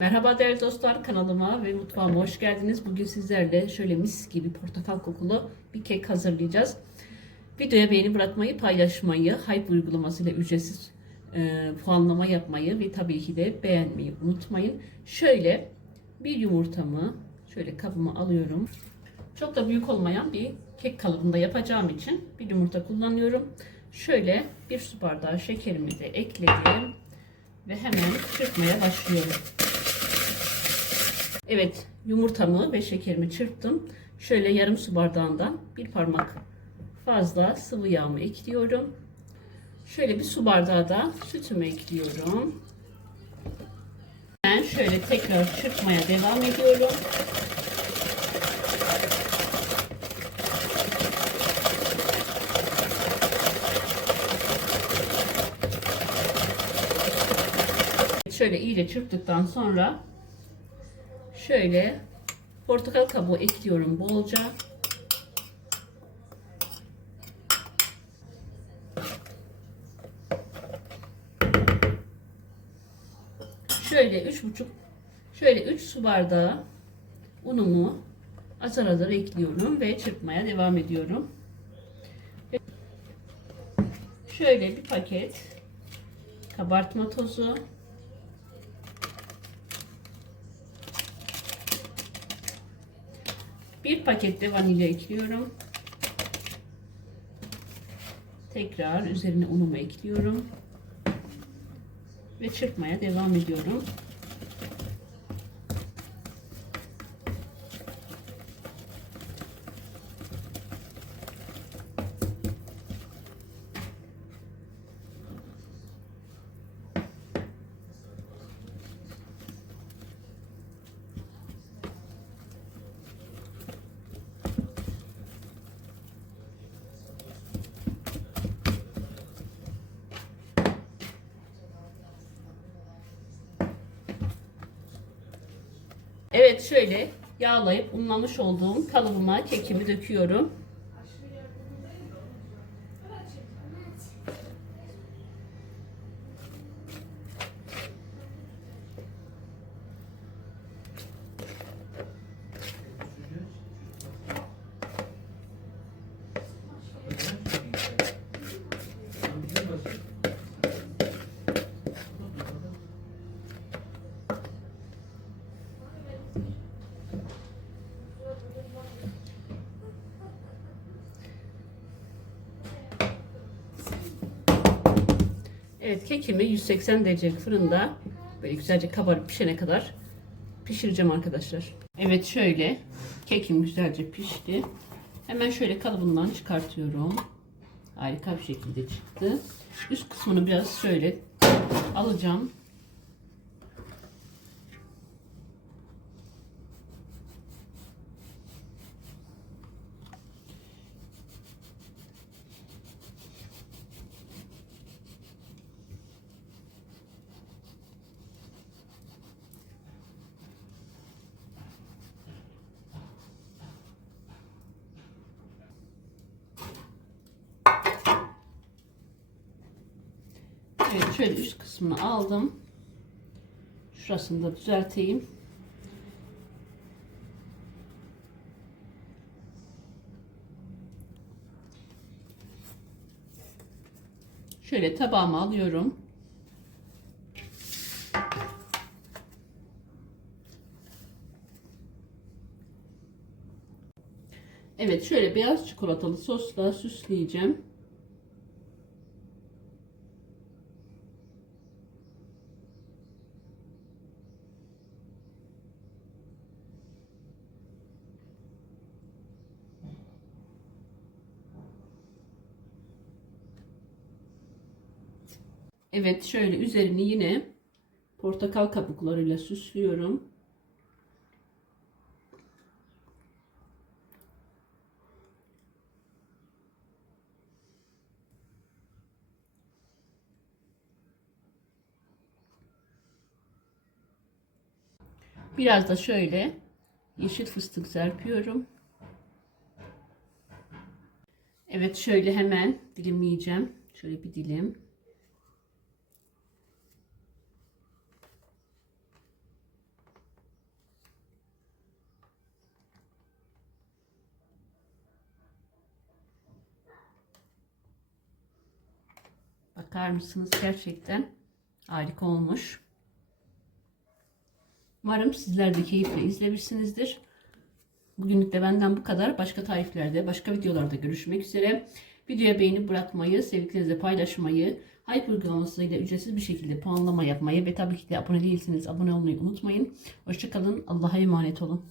Merhaba değerli dostlar kanalıma ve mutfağıma hoş geldiniz. Bugün sizlerle şöyle mis gibi portakal kokulu bir kek hazırlayacağız. Videoya beğeni bırakmayı, paylaşmayı, Hype uygulamasıyla ücretsiz e, puanlama yapmayı ve tabii ki de beğenmeyi unutmayın. Şöyle bir yumurtamı şöyle kabıma alıyorum. Çok da büyük olmayan bir kek kalıbında yapacağım için bir yumurta kullanıyorum. Şöyle bir su bardağı şekerimi de ekledim ve hemen çırpmaya başlıyorum. Evet yumurtamı ve şekerimi çırptım. Şöyle yarım su bardağından bir parmak fazla sıvı yağımı ekliyorum. Şöyle bir su bardağı da sütümü ekliyorum. Ben şöyle tekrar çırpmaya devam ediyorum. Şöyle iyice çırptıktan sonra şöyle portakal kabuğu ekliyorum bolca. Şöyle üç buçuk şöyle 3 su bardağı unumu azar azar ekliyorum ve çırpmaya devam ediyorum. Şöyle bir paket kabartma tozu Bir paket de vanilya ekliyorum. Tekrar üzerine unumu ekliyorum. Ve çırpmaya devam ediyorum. Evet şöyle yağlayıp unlamış olduğum kalıbıma kekimi döküyorum. Evet kekimi 180 derecelik fırında böyle güzelce kabarıp pişene kadar pişireceğim arkadaşlar. Evet şöyle kekim güzelce pişti. Hemen şöyle kalıbından çıkartıyorum. Harika bir şekilde çıktı. Üst kısmını biraz şöyle alacağım. Evet şöyle üst kısmını aldım. Şurasını da düzelteyim. Şöyle tabağıma alıyorum. Evet şöyle beyaz çikolatalı sosla süsleyeceğim. Evet şöyle üzerini yine portakal kabuklarıyla süslüyorum. Biraz da şöyle yeşil fıstık serpiyorum. Evet şöyle hemen dilimleyeceğim. Şöyle bir dilim. Bakar? Gerçekten harika olmuş. Umarım sizler de keyifle izlemişsinizdir. Bugünlük de benden bu kadar. Başka tariflerde, başka videolarda görüşmek üzere. Videoya beğeni bırakmayı, sevdiklerinizle paylaşmayı, Hype uygulamasıyla ücretsiz bir şekilde puanlama yapmayı ve tabii ki de abone değilseniz abone olmayı unutmayın. Hoşçakalın. Allah'a emanet olun.